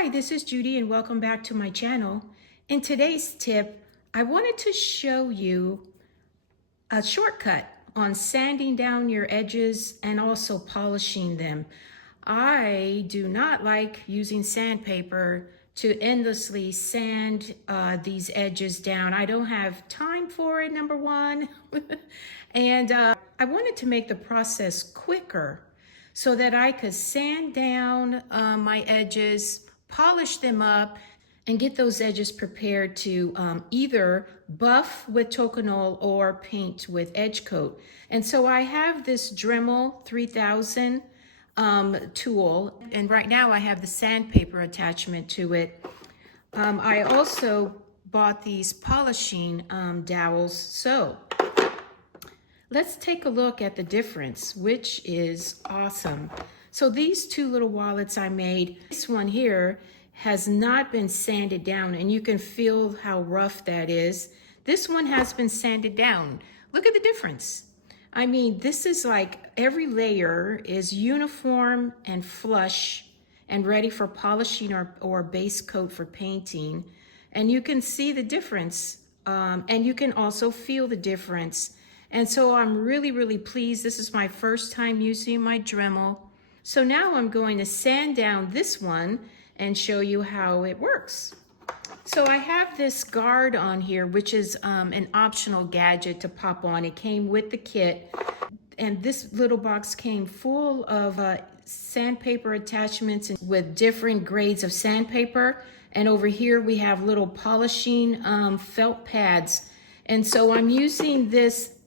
Hi, this is Judy and welcome back to my channel. In today's tip, I wanted to show you a shortcut on sanding down your edges and also polishing them. I do not like using sandpaper to endlessly sand these edges down. I don't have time for it, number one. and I wanted to make the process quicker so that I could sand down my edges, polish them up, and get those edges prepared to either buff with Tokonol or paint with edge coat. And so I have this Dremel 3000 tool, and right now I have the sandpaper attachment to it. I also bought these polishing dowels. So let's take a look at the difference, which is awesome. So these two little wallets I made, this one here has not been sanded down, and you can feel how rough that is. This one has been sanded down. Look at the difference. I mean, this is like every layer is uniform and flush and ready for polishing or base coat for painting. And you can see the difference, and you can also feel the difference. And so I'm really, really pleased. This is my first time using my Dremel. So now I'm going to sand down this one and show you how it works. So I have this guard on here, which is an optional gadget to pop on. It came with the kit, and this little box came full of sandpaper attachments with different grades of sandpaper. And over here we have little polishing felt pads. And so I'm using this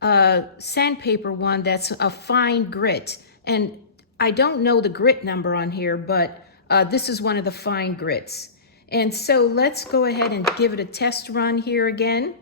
sandpaper one that's a fine grit. And I don't know the grit number on here, but this is one of the fine grits. And so let's go ahead and give it a test run here again.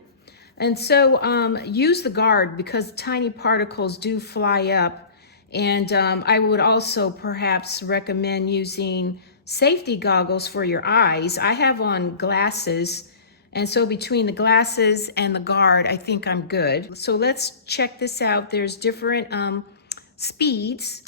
And so use the guard because tiny particles do fly up. And I would also perhaps recommend using safety goggles for your eyes. I have on glasses, and so between the glasses and the guard, I think I'm good. So let's check this out. There's different speeds.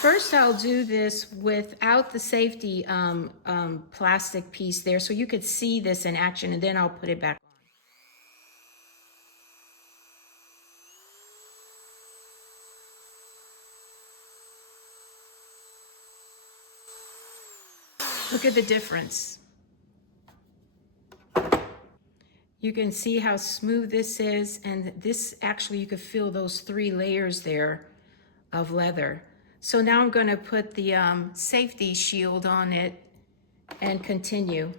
First, I'll do this without the safety plastic piece there so you could see this in action, and then I'll put it back on. Look at the difference. You can see how smooth this is, and this actually, you could feel those 3 layers there of leather. So now I'm going to put the safety shield on it and continue.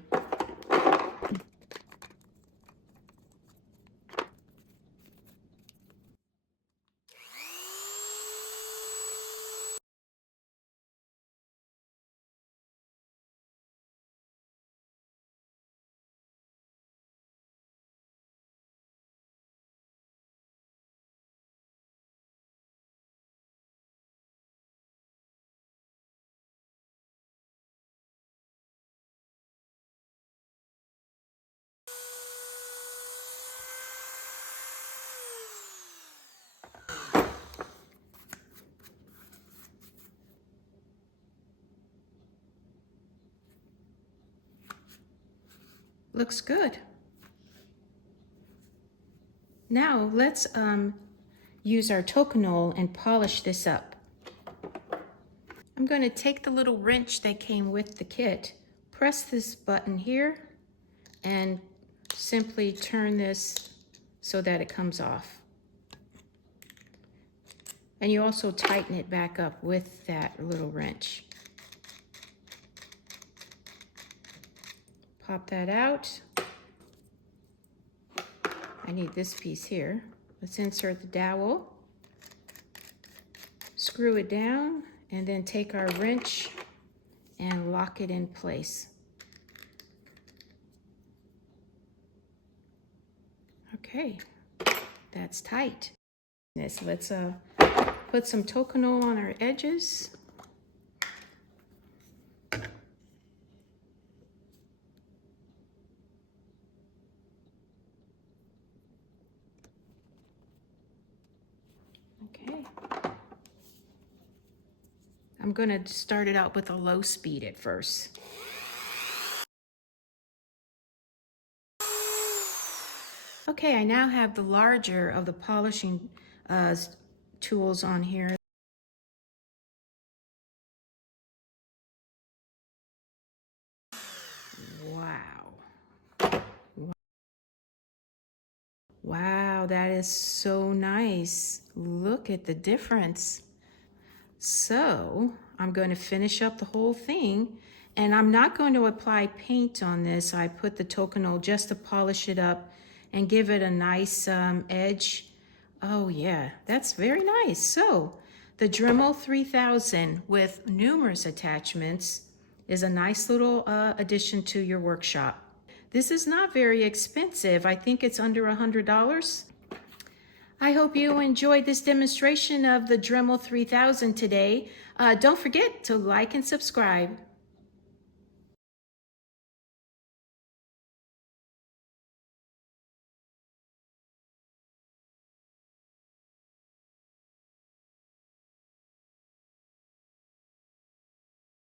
Looks good. Now let's use our Tokonol and polish this up. I'm going to take the little wrench that came with the kit, press this button here, and simply turn this so that it comes off. And you also tighten it back up with that little wrench. Pop that out. I need this piece here. Let's insert the dowel, screw it down, and then take our wrench and lock it in place. Okay, that's tight. Let's put some Tokonol on our edges. Okay. I'm going to start it out with a low speed at first. Okay, I now have the larger of the polishing tools on here. Wow. Wow, that is so nice. Look at the difference. So I'm going to finish up the whole thing, and I'm not going to apply paint on this. I put the Tokonol just to polish it up and give it a nice edge. Oh yeah, that's very nice. So the Dremel 3000 with numerous attachments is a nice little addition to your workshop. This is not very expensive. I think it's under $100. I hope you enjoyed this demonstration of the Dremel 3000 today. Don't forget to like and subscribe.